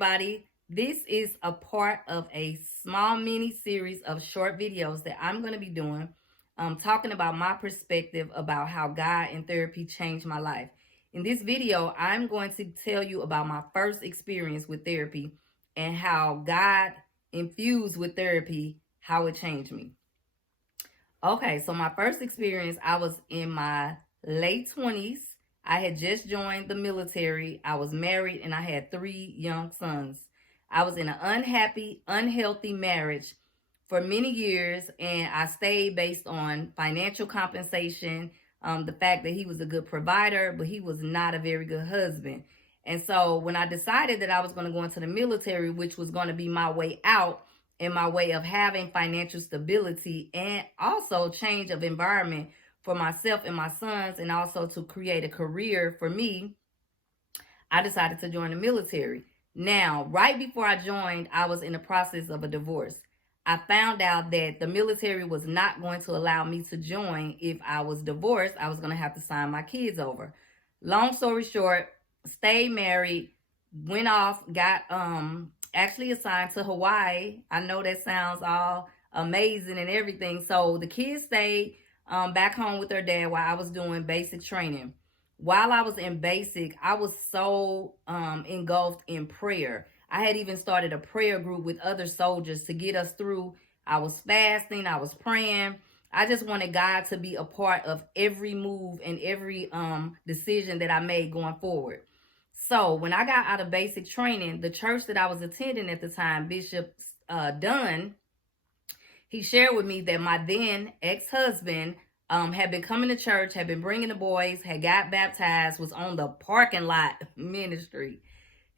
everybody. This is a part of a small mini series of short videos that I'm going to be doing, talking about my perspective about how God and therapy changed my life. In this video, I'm going to tell you about my first experience with therapy and how God infused with therapy, how it changed me. Okay, so my first experience, I was in my late 20s. I had just joined the military. I was married and I had 3 young sons. I was in an unhappy, unhealthy marriage for many years, and I stayed based on financial compensation, the fact that he was a good provider, but he was not a very good husband. And so when I decided that I was going to go into the military, which was going to be my way out, in my way of having financial stability and also change of environment for myself and my sons, and also to create a career for me, I decided to join the military. Now, right before I joined, I was in the process of a divorce. I found out that the military was not going to allow me to join if I was divorced. I was going to have to sign my kids over. Long story short, stayed married, went off, got actually assigned to Hawaii. I know that sounds all amazing and everything. So the kids stayed back home with their dad while I was doing basic training. While I was in basic, I was so engulfed in prayer. I had even started a prayer group with other soldiers to get us through. I was fasting, I was praying. I just wanted God to be a part of every move and every decision that I made going forward. So when I got out of basic training, the church that I was attending at the time, Bishop Dunn, he shared with me that my then ex-husband had been coming to church, had been bringing the boys, had got baptized, was on the parking lot ministry.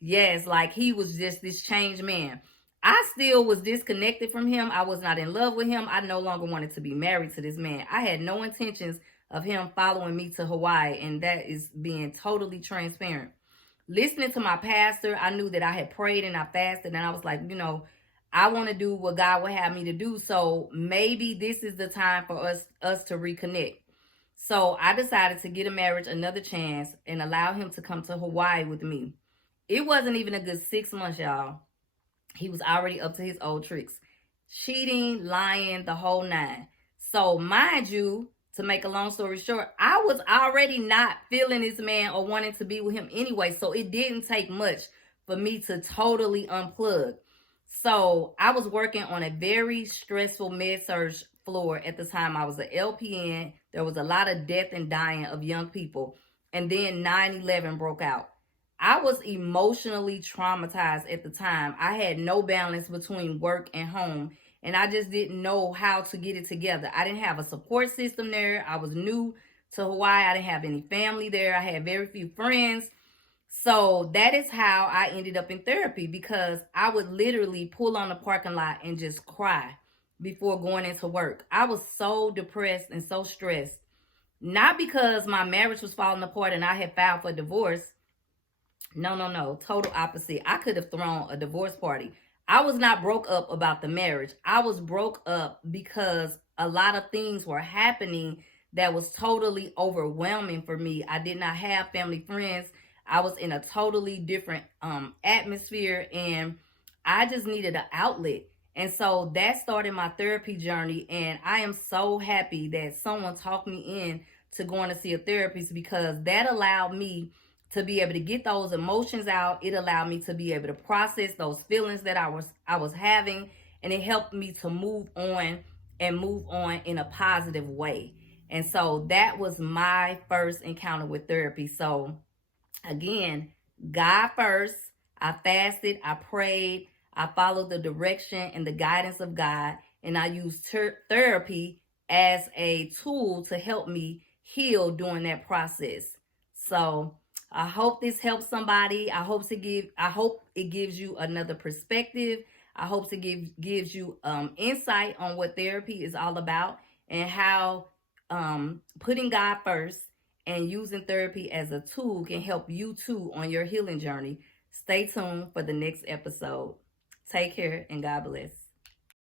Yes, like he was just this changed man. I still was disconnected from him. I was not in love with him. I no longer wanted to be married to this man. I had no intentions of him following me to Hawaii, and that is being totally transparent. Listening to my pastor, I knew that I had prayed and I fasted, and I was like, I want to do what God would have me to do. So maybe this is the time for us to reconnect. So I decided to get a marriage another chance and allow him to come to Hawaii with me. It wasn't even a good 6 months, y'all. He was already up to his old tricks. Cheating, lying, the whole 9. So mind you, to make a long story short, I was already not feeling this man or wanting to be with him anyway. So it didn't take much for me to totally unplug. So I was working on a very stressful med-surg floor at the time. I was an LPN. There was a lot of death and dying of young people. And then 9/11 broke out. I was emotionally traumatized at the time. I had no balance between work and home, and I just didn't know how to get it together. I didn't have a support system there. I was new to Hawaii. I didn't have any family there. I had very few friends. So that is how I ended up in therapy, because I would literally pull on the parking lot and just cry before going into work. I was so depressed and so stressed, not because my marriage was falling apart and I had filed for divorce. No. Total opposite. I could have thrown a divorce party. I was not broke up about the marriage. I was broke up because a lot of things were happening that was totally overwhelming for me. I did not have family, friends. I was in a totally different atmosphere, and I just needed an outlet. And so that started my therapy journey, and I am so happy that someone talked me in to going to see a therapist, because that allowed me to be able to get those emotions out. It allowed me to be able to process those feelings that I was having, and it helped me to move on in a positive way. And so that was my first encounter with therapy. So again, God first. I fasted, I prayed, I followed the direction and the guidance of God, and I used therapy as a tool to help me heal during that process. So I hope this helps somebody. I hope it gives you another perspective. I hope it gives you insight on what therapy is all about, and how putting God first and using therapy as a tool can help you too on your healing journey. Stay tuned for the next episode. Take care and God bless.